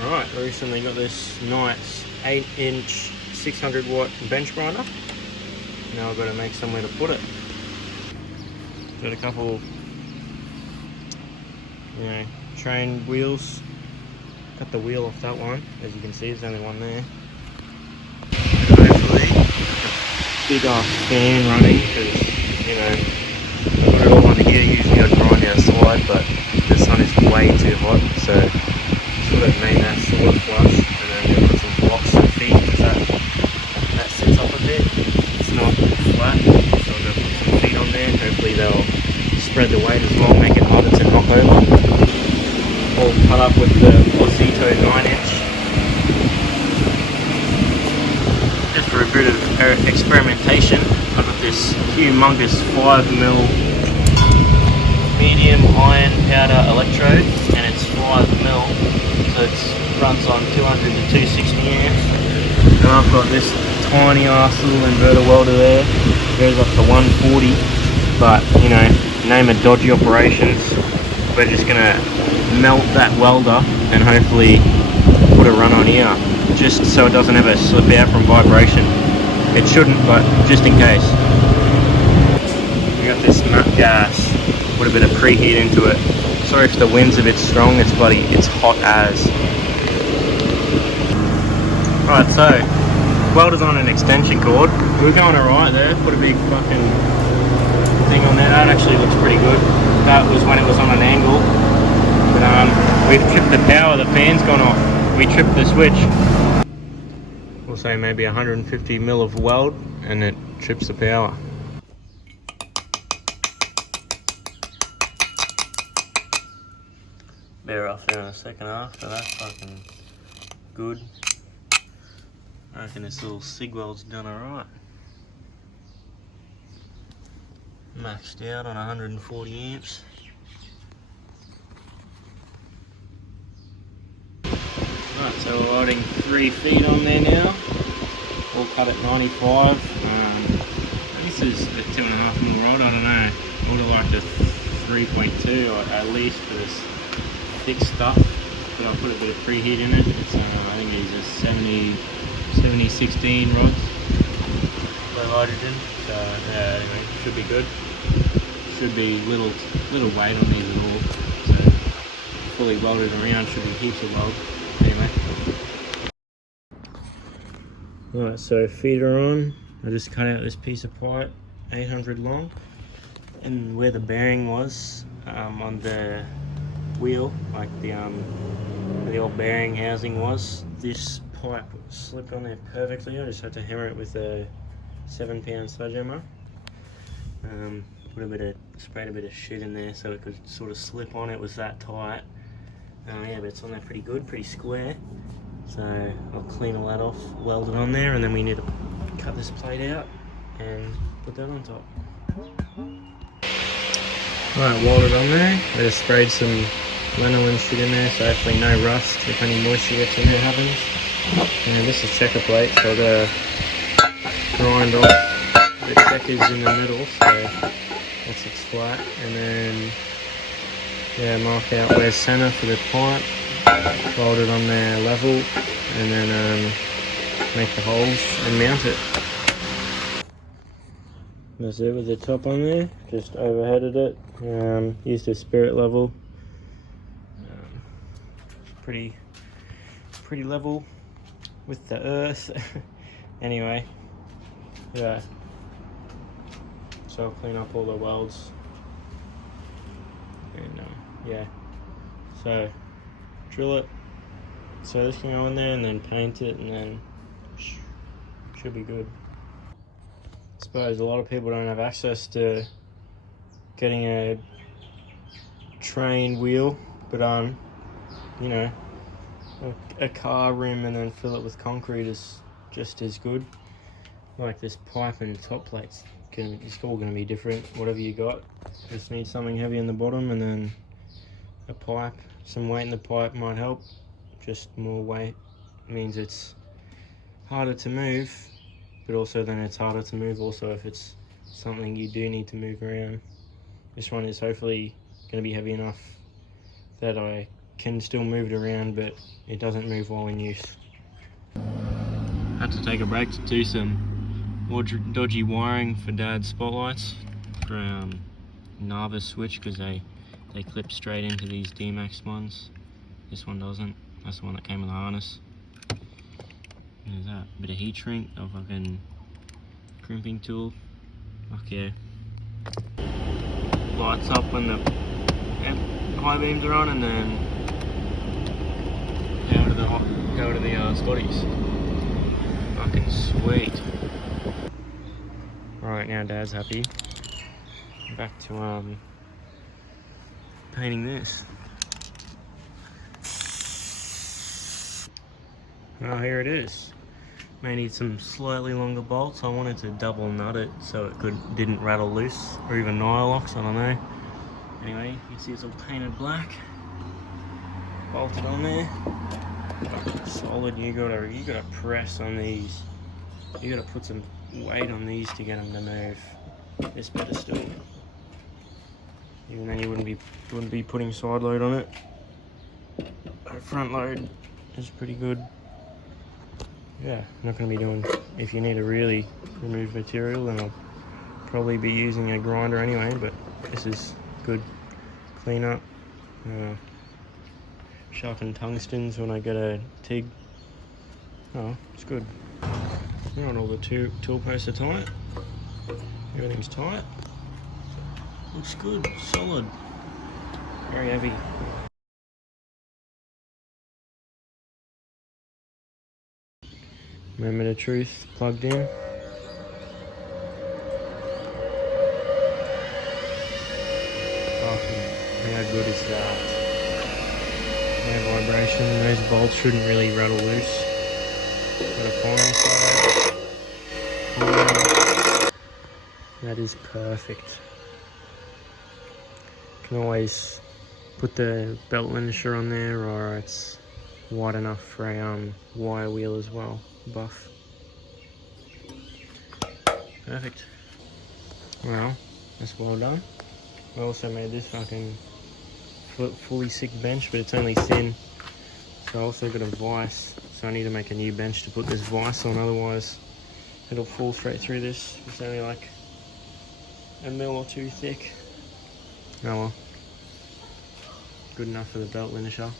Right, I recently got this nice 8-inch 600 watt bench grinder. Now I've got to make somewhere to put it. Got a couple, train wheels. Cut the wheel off that one. As you can see, there's only one there. Hopefully, a big ass fan running because, I've got it all under here. Usually I'd grind outside, but the sun is way too hot, so sort of made that sort of flush. And then we've got some blocks and feet because that sits up a bit. It's not flat, so I'm going to put some feet on there. Hopefully they'll spread the weight as well, make it harder to knock over. All cut up with the Ozito 9-inch. Just for a bit of experimentation, I've got this humongous 5mm medium iron powder electrode, and it's 5mm, so it runs on 200 to 260 amps. And I've got this tiny ass little inverter welder there, it goes up to 140, but name it Dodgy operations. We're just gonna melt that welder and hopefully put a run on here, just so it doesn't ever slip out from vibration. It shouldn't, but just in case. We got this nut gas, put a bit of preheat into it. Sorry if the wind's a bit strong, it's hot as. Right, so welded on an extension cord. We're going alright there, put a big fucking thing on there. That actually looks pretty good. That was when it was on an angle. But we've tripped the power, the fan's gone off. We tripped the switch. We'll say maybe 150mm of weld and it trips the power. Better off there in the second half, so that's fucking good. I reckon this little SIG weld's done alright. Maxed out on 140 amps. Right, so we're loading 3 feet on there now, all cut at 95. This is a 2.5mm rod, I don't know. I would have liked a 3.2 or at least for this thick stuff, but I'll put a bit of preheat in it. It's, I think these are 70-16 rods, low hydrogen, so anyway, should be good. Should be little weight on these at all, so fully welded around should be heaps of weld. Anyway. Right, so feeder on. I just cut out this piece of pipe, 800 long, and where the bearing was on the wheel, like where the old bearing housing was, this pipe slipped on there perfectly. I just had to hammer it with a 7-pound sledgehammer. Sprayed a bit of shit in there so it could sort of slip on. It was that tight. Yeah, but it's on there pretty good, pretty square. So I'll clean all that off, weld it on there, and then we need to cut this plate out and put that on top. Right, welded on there. I just sprayed some lanolin shit in there, so hopefully no rust if any moisture gets in there happens. And this is checker plate, so I've got to grind off the checkers in the middle, so that sits flat, and then mark out where's center for the pipe, fold it on there level, and then make the holes and mount it. That's it with the top on there, just overheaded it, used a spirit level, pretty level with the earth. Anyway, yeah, so I'll clean up all the welds, and yeah, so drill it so this can go in there, and then paint it, and then should be good. I suppose a lot of people don't have access to getting a train wheel, but a car rim and then fill it with concrete is just as good. Like this pipe and top plates, it's all going to be different, whatever you got. Just need something heavy in the bottom, and then a pipe, some weight in the pipe might help. Just more weight means it's harder to move, but also then it's harder to move also if it's something you do need to move around. This one is hopefully going to be heavy enough that I can still move it around, but it doesn't move while in use. Had to take a break to do some more dodgy wiring for Dad's spotlights for Narva switch, because they clip straight into these D-Max ones. This one doesn't. That's the one that came with the harness. There's that. Bit of heat shrink, a fucking crimping tool. Fuck yeah. Lights up when the high beams are on, and then go to the Scotties. Fucking sweet. Right, now Dad's happy. Back to painting this. Oh, here it is. May need some slightly longer bolts. I wanted to double nut it so it didn't rattle loose, or even nylocks, I don't know. Anyway, you can see it's all painted black. Bolted on there. Solid. You gotta press on these. You gotta put some weight on these to get them to move. This better still. Even then, you wouldn't be putting side load on it. Front load is pretty good. Yeah, not going to be doing, if you need to really remove material, then I'll probably be using a grinder anyway, but this is good clean up. Sharpen tungstens when I get a TIG. Oh, it's good. Right, all the tool posts are tight. Everything's tight. Looks good, solid, very heavy. Moment of truth plugged in. How good is that? No vibration, those bolts shouldn't really rattle loose. Got a firing side. That is perfect. Can always put the belt linisher on there, or it's wide enough for a wire wheel as well. Buff. Perfect. Well, that's well done. I also made this fucking fully sick bench, but it's only thin. So I also got a vise, so I need to make a new bench to put this vise on, otherwise it'll fall straight through this. It's only like a mil or two thick. Oh well. Good enough for the belt linisher.